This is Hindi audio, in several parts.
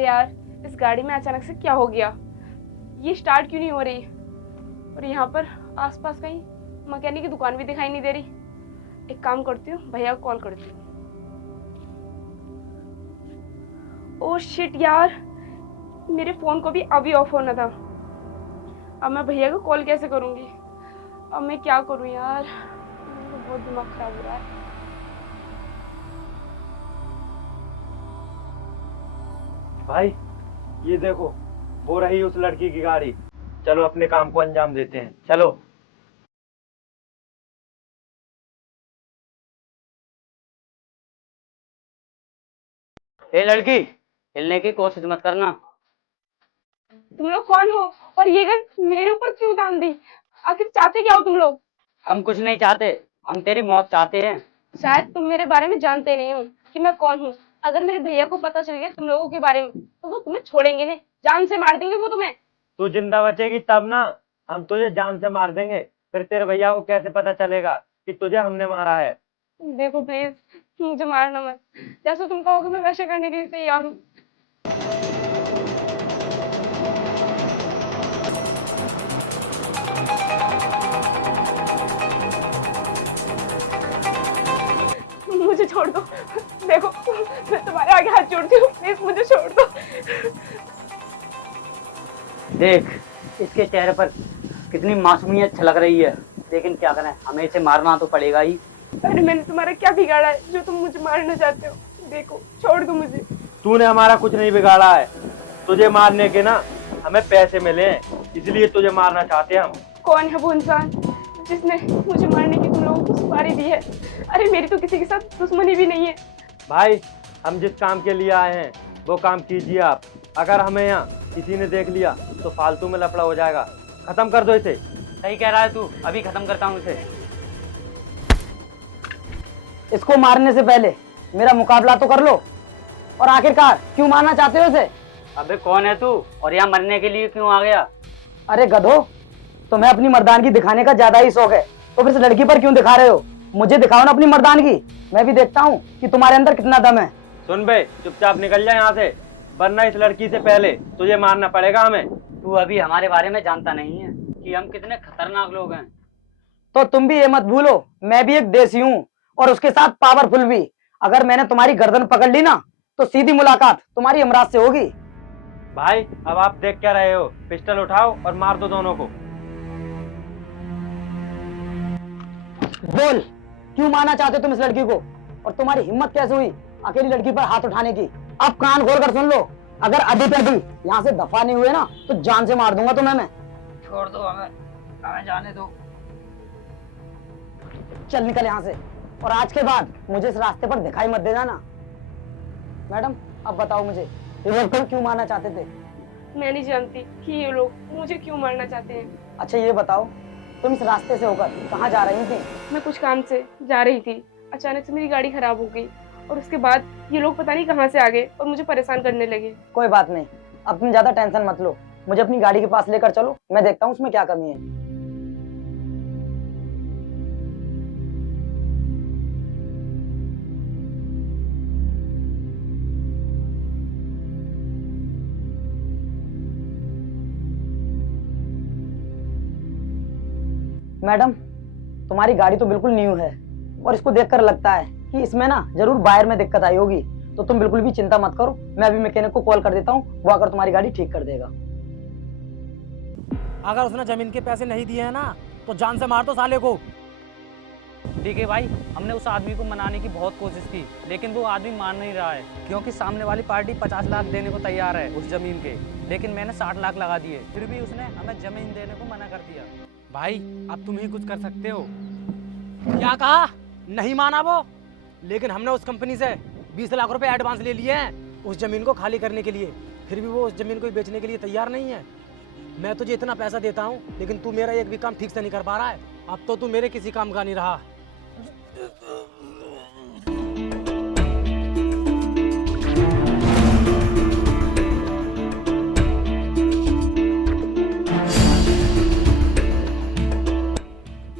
अरे यार, इस गाड़ी में अचानक से क्या हो गया? ये स्टार्ट क्यों नहीं हो रही? और यहाँ पर आसपास कहीं मैकेनिक की दुकान भी दिखाई नहीं दे रही। एक काम करती हूँ, भैया को कॉल करती हूँ। ओह शिट यार, मेरे फोन को भी अभी ऑफ होना था। अब मैं भैया को कॉल कैसे करूँगी? अब मैं क्या करूँ यार, मेरा बहुत दिमाग खराब हो रहा है। भाई ये देखो, वो रही उस लड़की की गाड़ी। चलो अपने काम को अंजाम देते हैं, चलो। ए लड़की, हिलने की कोशिश मत करना। तुम लोग कौन हो और ये गन मेरे ऊपर क्यों उतार दी? आखिर चाहते क्या हो तुम लोग? हम कुछ नहीं चाहते, हम तेरी मौत चाहते हैं। शायद तुम मेरे बारे में जानते नहीं हो कि मैं कौन हूँ। अगर मेरे भैया को पता चल गया तुम लोगों के बारे में तो वो तुम्हें छोड़ेंगे नहीं, जान से मार देंगे वो तुम्हें। तू जिंदा बचेगी तब ना, हम तुझे जान से मार देंगे। फिर तेरे भैया को कैसे पता चलेगा कि तुझे हमने मारा है? देखो प्लीज, मुझे मारना मत। जैसा तुम कहोगे मैं वैसे करने के लिए तैयार हूँ। मुझे छोड़ दो। देखो, मैं तुम्हारे आगे हाथ जोड़ती हूँ, प्लीज मुझे छोड़ दो। देख, इसके चेहरे पर कितनी मासूमियत छलक रही है, लेकिन क्या करें, हमें इसे मारना तो पड़ेगा ही। अरे मैंने तुम्हारा क्या बिगाड़ा है जो तुम मुझे मारना चाहते हो? देखो, छोड़ दो मुझे। तूने हमारा कुछ नहीं बिगाड़ा है। तुझे मारने के ना हमें पैसे मिले हैं, इसलिए तुझे मारना चाहते हैं हम। कौन है वो इंसान जिसने मुझे मारने की तुम लोगों को सुपारी दी है? अरे मेरी तो किसी के साथ दुश्मनी भी नहीं है। भाई, हम जिस काम के लिए आए हैं वो काम कीजिए आप। अगर हमें यहाँ किसी ने देख लिया तो फालतू में लफड़ा हो जाएगा। खत्म कर दो इसे। सही कह रहा है तू, अभी खत्म करता हूँ इसे। इसको मारने से पहले मेरा मुकाबला तो कर लो। और आखिरकार क्यों मारना चाहते हो इसे? अबे कौन है तू और यहाँ मरने के लिए क्यों आ गया? अरे गधो, तुम्हें अपनी मर्दानगी दिखाने का ज्यादा ही शौक है तो फिर इस लड़की पर क्यों दिखा रहे हो? मुझे दिखाओ ना अपनी मर्दानगी, मैं भी देखता हूँ कि तुम्हारे अंदर कितना दम है। सुन बे, चुपचाप निकल जा यहाँ से, वरना इस लड़की से पहले तुझे मारना पड़ेगा हमें। तू अभी हमारे बारे में जानता नहीं है कि हम कितने खतरनाक लोग हैं। तो तुम भी ये मत भूलो, मैं भी एक देसी हूँ और उसके साथ पावरफुल भी। अगर मैंने तुम्हारी गर्दन पकड़ ली ना तो सीधी मुलाकात तुम्हारी यमराज से होगी। भाई, अब आप देख क्या रहे हो? पिस्टल उठाओ और मार दो दोनों को। बोल, क्यों मारना चाहते हो तुम इस लड़की को? और तुम्हारी हिम्मत कैसे हुई अकेली लड़की पर हाथ उठाने की? अब कान खोल कर सुन लो, अगर अभी तक भी यहाँ से दफा नहीं हुए ना तो जान से मार दूंगा तुम्हें मैं। छोड़ दो हमें, हमें जाने दो। चल निकल यहाँ से, और आज के बाद मुझे इस रास्ते पर दिखाई मत देना ना। मैडम, अब बताओ मुझे, ये लोग क्यों मारना चाहते थे? मैं नहीं जानती कि ये लोग मुझे क्यों मारना चाहते हैं। अच्छा ये बताओ, तुम इस रास्ते से होकर कहाँ जा रही थी? मैं कुछ काम से जा रही थी, अचानक से मेरी गाड़ी खराब हो गई और उसके बाद ये लोग पता नहीं कहाँ से आ गए और मुझे परेशान करने लगे। कोई बात नहीं, अब तुम ज्यादा टेंशन मत लो, मुझे अपनी गाड़ी के पास लेकर चलो, मैं देखता हूँ उसमें क्या कमी है। मैडम, तुम्हारी गाड़ी तो बिल्कुल न्यू है और इसको देखकर लगता है कि इसमें ना जरूर वायर में दिक्कत आई होगी, तो तुम बिल्कुल भी चिंता मत करो, मैं अभी मैकेनिक को कॉल कर देता हूँ, वो आकर तुम्हारी गाड़ी ठीक कर देगा। अगर उसने जमीन के पैसे नहीं दिए हैं ना तो जान से मार दो साले को। ठीक है भाई, हमने उस आदमी को मनाने की बहुत कोशिश की, लेकिन वो आदमी मान नहीं रहा है, क्योंकि सामने वाली पार्टी 50 लाख देने को तैयार है उस जमीन के, लेकिन मैंने 60 लाख लगा दिए, फिर भी उसने हमें जमीन देने को मना कर दिया। भाई अब तुम ही कुछ कर सकते हो। क्या कहा? नहीं माना वो, लेकिन हमने उस कंपनी से 20 लाख रुपए एडवांस ले लिए हैं उस जमीन को खाली करने के लिए, फिर भी वो उस जमीन को बेचने के लिए तैयार नहीं है। मैं तुझे इतना पैसा देता हूँ लेकिन तू मेरा एक भी काम ठीक से नहीं कर पा रहा है, अब तो तू मेरे किसी काम का नहीं रहा।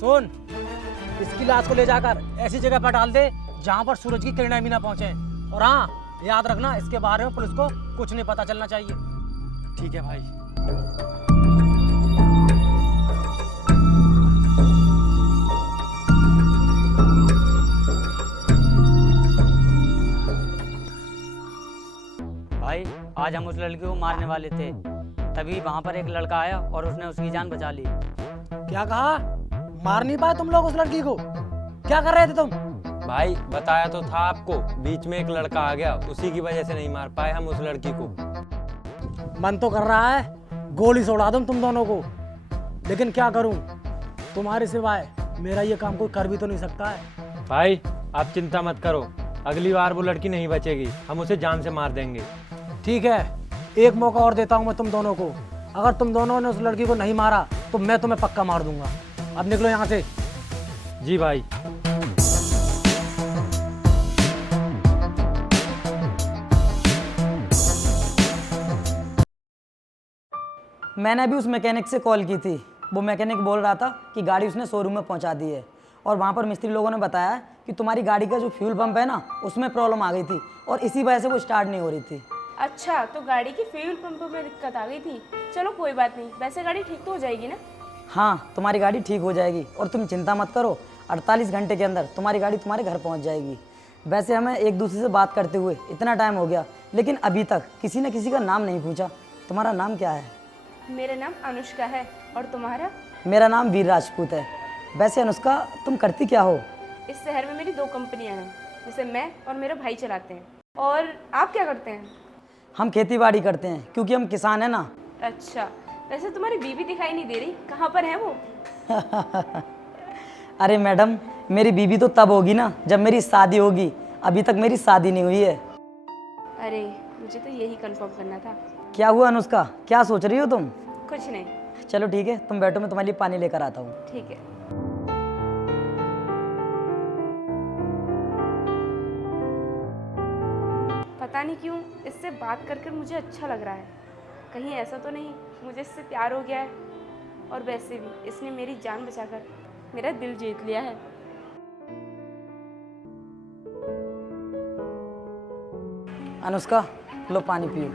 सुन, इसकी लाश को ले जाकर ऐसी जगह पर डाल दे जहां पर सूरज की किरणें भी ना पहुंचे, और हाँ, याद रखना, इसके बारे में पुलिस को कुछ नहीं पता चलना चाहिए। ठीक है भाई। भाई आज हम उस लड़की को मारने वाले थे, तभी वहां पर एक लड़का आया और उसने उसकी जान बचा ली। क्या कहा? मार नहीं पाए तुम लोग उस लड़की को? क्या कर रहे थे तुम? भाई बताया तो था आपको, बीच में एक लड़का आ गया, उसी की वजह से नहीं मार पाए हम उस लड़की को। मन तो कर रहा है गोली से उड़ा दूं तुम दोनों को, लेकिन क्या करूं, तुम्हारे सिवाय मेरा ये काम कोई कर भी तो नहीं सकता है। भाई आप चिंता मत करो, अगली बार वो लड़की नहीं बचेगी, हम उसे जान से मार देंगे। ठीक है, एक मौका और देता हूं मैं तुम दोनों को। अगर तुम दोनों ने उस लड़की को नहीं मारा तो मैं तुम्हें पक्का मार दूंगा। अब निकलो यहाँ से। जी भाई। मैंने अभी उस मैकेनिक से कॉल की थी। वो मैकेनिक बोल रहा था कि गाड़ी उसने शोरूम में पहुंचा दी है, और वहाँ पर मिस्त्री लोगों ने बताया कि तुम्हारी गाड़ी का जो फ्यूल पंप है ना, उसमें प्रॉब्लम आ गई थी और इसी वजह से वो स्टार्ट नहीं हो रही थी। अच्छा, तो गाड़ी की फ्यूल पंप में दिक्कत आ गई थी। चलो कोई बात नहीं, वैसे गाड़ी ठीक तो हो जाएगी ना? हाँ, तुम्हारी गाड़ी ठीक हो जाएगी और तुम चिंता मत करो, 48 घंटे के अंदर तुम्हारी गाड़ी तुम्हारे घर पहुँच जाएगी। वैसे हमें एक दूसरे से बात करते हुए इतना टाइम हो गया, लेकिन अभी तक किसी न किसी का नाम नहीं पूछा। तुम्हारा नाम क्या है? मेरा नाम अनुष्का है, और तुम्हारा? मेरा नाम वीर राजपूत है। वैसे अनुष्का, तुम करती क्या हो? इस शहर में मेरी 2 कंपनियां हैं, जिसे मैं और मेरा भाई चलाते हैं। और आप क्या करते हैं? हम खेती बाड़ी करते हैं, क्योंकि हम किसान हैं ना। अच्छा, वैसे तुम्हारी बीवी दिखाई नहीं दे रही, कहाँ पर है वो? अरे मैडम, मेरी बीवी तो तब होगी ना जब मेरी शादी होगी, अभी तक मेरी शादी नहीं हुई है। अरे, मुझे तो यही कंफर्म करना था। क्या हुआ अनुष्का, क्या सोच रही हो तुम? कुछ नहीं। चलो ठीक है, तुम बैठो, मैं तुम्हारे लिए पानी लेकर आता हूँ। ठीक है। पता नहीं क्यों इससे बात कर कर मुझे अच्छा लग रहा है। कहीं ऐसा तो नहीं मुझे इससे प्यार हो गया है? और वैसे भी इसने मेरी जान बचाकर मेरा दिल जीत लिया है। अनुष्का, लो पानी पियो।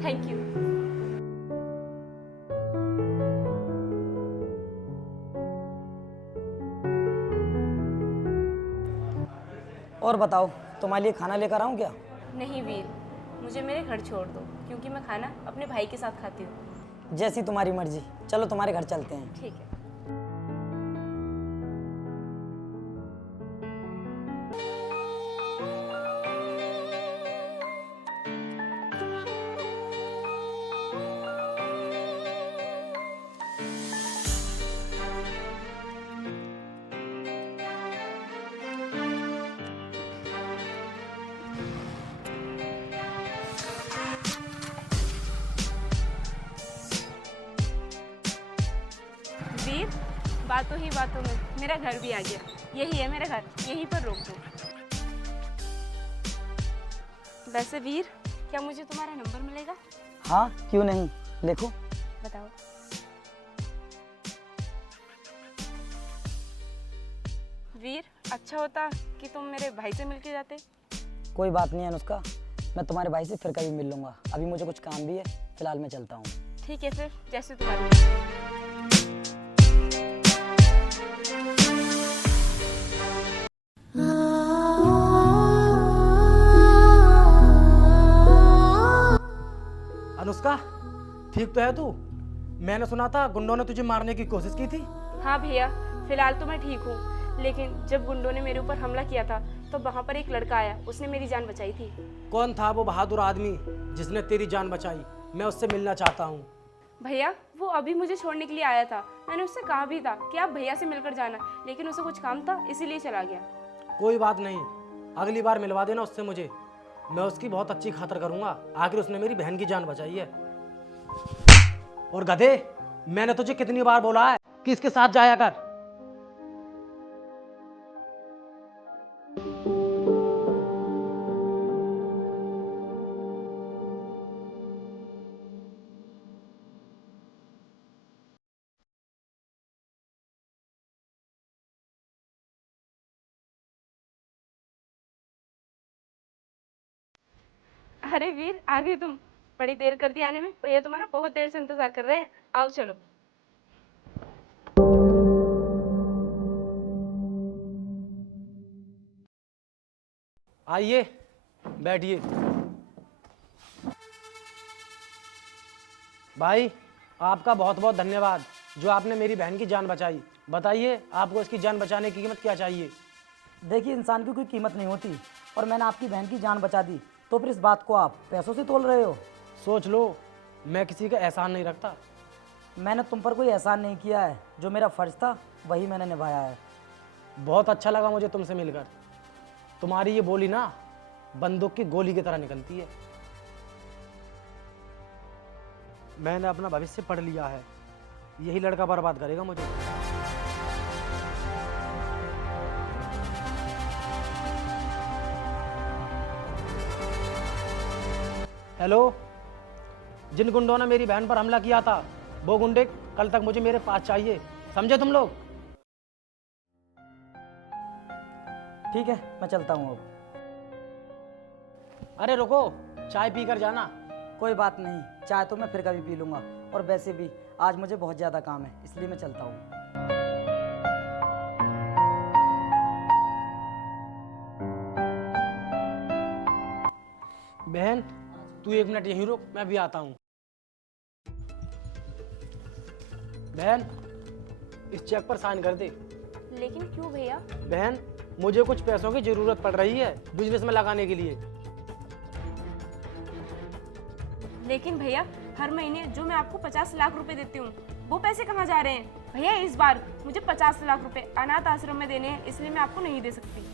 Thank you. और बताओ, तुम्हारे लिए खाना लेकर आऊँ क्या? नहीं वीर, मुझे मेरे घर छोड़ दो, क्योंकि मैं खाना अपने भाई के साथ खाती हूँ। जैसी तुम्हारी मर्जी, चलो तुम्हारे घर चलते हैं। ठीक है। वीर, बातों ही बातों में मेरा घर भी आ गया। यही है मेरा घर, यहीं पर रोक दो। वैसे वीर, क्या मुझे तुम्हारा नंबर मिलेगा? हाँ, क्यों नहीं, लिखो। बताओ। वीर, अच्छा होता कि तुम मेरे भाई से मिलके जाते। कोई बात नहीं अनुष्का, मैं तुम्हारे भाई से फिर कभी मिल लूंगा। अभी मुझे कुछ काम भी है, फिलहाल मैं चलता हूँ। ठीक है फिर, जैसे तुम्हारी। अनुष्का, ठीक तो है तू? मैंने सुना था गुंडों ने तुझे मारने की कोशिश की थी। हाँ भैया, फिलहाल तो मैं ठीक हूँ, लेकिन जब गुंडों ने मेरे ऊपर हमला किया था तो वहाँ पर एक लड़का आया, उसने मेरी जान बचाई थी। कौन था वो बहादुर आदमी जिसने तेरी जान बचाई? मैं उससे मिलना चाहता हूँ। भैया, वो अभी मुझे छोड़ने के लिए आया था। मैंने उससे कहा भी था कि आप भैया से मिलकर जाना, लेकिन उसे कुछ काम था इसीलिए चला गया। कोई बात नहीं, अगली बार मिलवा देना उससे मुझे। मैं उसकी बहुत अच्छी खातिर करूंगा, आखिर उसने मेरी बहन की जान बचाई है। और गधे, मैंने तुझे कितनी बार बोला है कि इसके साथ जाया कर। अरे वीर, आ गई तुम। बड़ी देर कर दी आने में। भैया तुम्हारा बहुत देर से इंतजार कर रहे हैं। आओ चलो। आइए, बैठिए। भाई, आपका बहुत बहुत धन्यवाद जो आपने मेरी बहन की जान बचाई। बताइए, आपको इसकी जान बचाने की कीमत क्या चाहिए? देखिए, इंसान की कोई कीमत नहीं होती और मैंने आपकी बहन की जान बचा दी, तो फिर इस बात को आप पैसों से तोल रहे हो? सोच लो, मैं किसी का एहसान नहीं रखता। मैंने तुम पर कोई एहसान नहीं किया है, जो मेरा फर्ज था वही मैंने निभाया है। बहुत अच्छा लगा मुझे तुमसे मिलकर। तुम्हारी ये बोली ना बंदूक की गोली की तरह निकलती है। मैंने अपना भविष्य पढ़ लिया है, यही लड़का बर्बाद करेगा मुझे। हेलो, जिन गुंडों ने मेरी बहन पर हमला किया था, वो गुंडे कल तक मुझे मेरे पास चाहिए, समझे तुम लोग? ठीक है, मैं चलता हूँ अब। अरे रुको, चाय पी कर जाना। कोई बात नहीं, चाय तो मैं फिर कभी पी लूँगा, और वैसे भी आज मुझे बहुत ज़्यादा काम है, इसलिए मैं चलता हूँ। बहन, तू 1 मिनट यहीं रुक, मैं भी आता हूँ। बहन, इस चेक पर साइन कर दे। लेकिन क्यों भैया? बहन, मुझे कुछ पैसों की जरूरत पड़ रही है बिजनेस में लगाने के लिए। लेकिन भैया, हर महीने जो मैं आपको 50 लाख रुपए देती हूँ, वो पैसे कहाँ जा रहे हैं? भैया, इस बार मुझे 50 लाख रुपए अनाथ आश्रम में देने हैं, इसलिए मैं आपको नहीं दे सकती।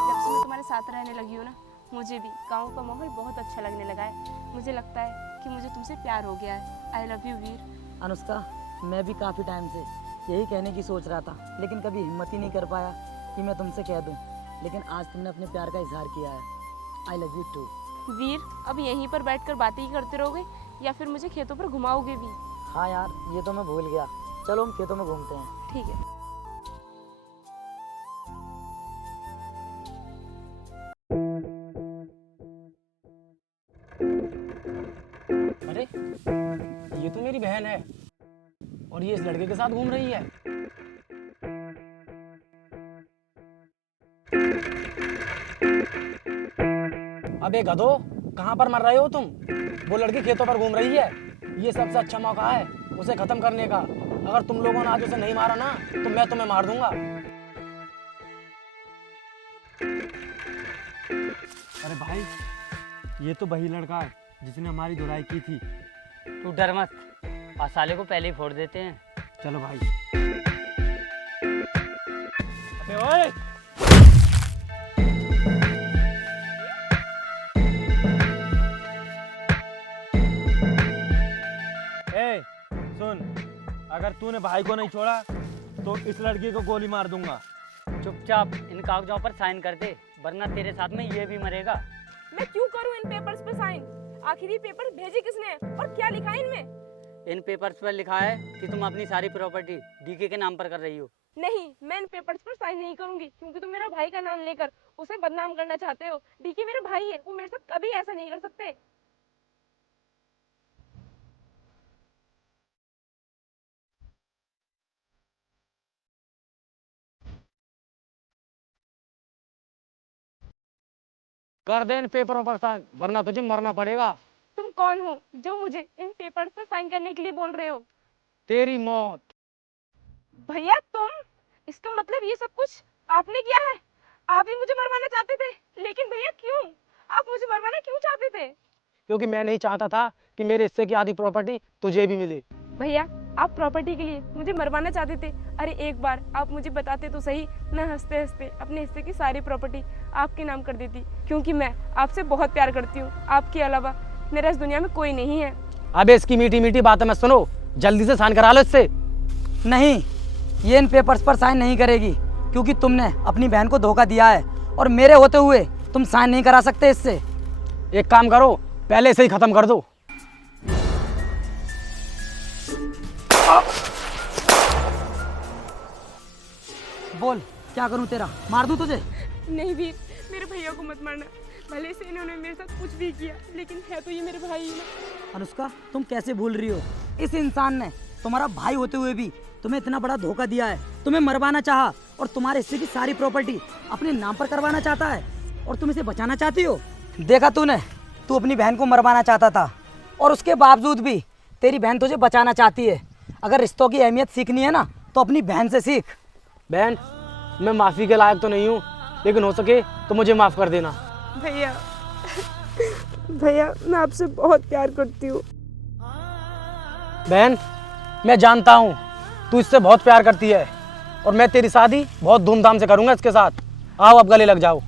जब से मैं तुम्हारे साथ रहने लगी हूँ ना, मुझे भी गांव का माहौल बहुत अच्छा लगने लगा है। मुझे लगता है कि मुझे तुमसे प्यार हो गया है। आई लव यू वीर। अनुष्का, मैं भी काफ़ी टाइम से यही कहने की सोच रहा था, लेकिन कभी हिम्मत ही नहीं कर पाया कि मैं तुमसे कह दूं। लेकिन आज तुमने अपने प्यार का इजहार किया है। I love you too. Veer, अब यहीं पर बैठकर बातें ही करते रहोगे या फिर मुझे खेतों पर घुमाओगे भी? हाँ यार, ये तो मैं भूल गया। चलो हम खेतों में घूमते हैं। ठीक है। अरे, ये तो मेरी बहन है और ये इस लड़के के साथ घूम रही है। अबे गधो, कहाँ पर मर रहे हो तुम? वो लड़की खेतों पर घूम रही है। ये सबसे अच्छा मौका है उसे खत्म करने का। अगर तुम लोगों ने आज उसे नहीं मारा ना, तो मैं तुम्हें मार दूंगा। अरे भाई, ये तो वही लड़का है जिसने हमारी धुलाई की थी। तू डर मत, आज साले को पहले ही फोड़ देते हैं। चलो भाई। अबे ओए! ए, सुन, अगर तूने भाई को नहीं छोड़ा तो इस लड़की को गोली मार दूंगा। चुपचाप इन कागजों पर साइन कर दे, वरना तेरे साथ में ये भी मरेगा। मैं क्यों करूं इन पेपर्स पे साइन? आखिर ये पेपर भेजे किसने और क्या लिखा है इनमें? इन पेपर्स पर लिखा है कि तुम अपनी सारी प्रॉपर्टी डीके के नाम पर कर रही हो। नहीं, मैं इन पेपर्स पर साइन नहीं करूंगी, क्योंकि तुम मेरा भाई का नाम लेकर उसे बदनाम करना चाहते हो। डीके मेरा भाई है, वो मेरे साथ कभी ऐसा नहीं कर सकते। कर दे इन पेपरों पर साइन, वरना तुझे मरना पड़ेगा। तुम कौन हो जो मुझे इन पेपर्स पर साइन करने के लिए बोल रहे हो? तेरी मौत। भैया, तुम, इसका मतलब ये सब कुछ आपने किया है? आप ही मुझे मरवाना चाहते थे, लेकिन भैया क्यों? आप मुझे मरवाना क्यों चाहते थे? क्योंकि मैं नहीं चाहता था कि मेरे हिस्से की आधी प्रॉपर्टी तुझे भी मिले। भैया, आप प्रॉपर्टी के लिए मुझे मरवाना चाहते थे। अरे एक बार आप मुझे बताते तो सही, मैं हंसते हंसते अपने हिस्से की सारी प्रॉपर्टी आपके नाम कर देती, क्योंकि मैं आपसे बहुत प्यार करती हूँ। आपके अलावा मेरा इस दुनिया में कोई नहीं है। अबे इसकी मीठी मीठी बातें मत सुनो, जल्दी से साइन करा लो इससे। नहीं, ये इन पेपर्स पर साइन नहीं करेगी, क्योंकि तुमने अपनी बहन को धोखा दिया है और मेरे होते हुए तुम साइन नहीं करा सकते इससे। एक काम करो, पहले से ही खत्म कर दो। बोल क्या करूं तेरा, मार दूं तुझे? नहीं वीर, मेरे भैया को मत मारना। भले से इन्होंने मेरे साथ कुछ भी किया, लेकिन है तो ये मेरे भाई ही ना। अनुष्का तुम कैसे भूल रही हो, इस इंसान ने तुम्हारा भाई होते हुए भी तुम्हें इतना बड़ा धोखा दिया है, तुम्हें मरवाना चाहा और तुम्हारे हिस्से की सारी प्रॉपर्टी अपने नाम पर करवाना चाहता है और तुम इसे बचाना चाहती हो। देखा तूने, तू अपनी बहन को मरवाना चाहता था और उसके बावजूद भी तेरी बहन तुझे बचाना चाहती है। अगर रिश्तों की अहमियत सीखनी है ना तो अपनी बहन से सीख। बहन, मैं माफ़ी के लायक तो नहीं हूँ, लेकिन हो सके तो मुझे माफ़ कर देना। भैया भैया, मैं आपसे बहुत प्यार करती हूँ। बहन, मैं जानता हूँ तू इससे बहुत प्यार करती है और मैं तेरी शादी बहुत धूमधाम से करूँगा इसके साथ। आओ अब गले लग जाओ।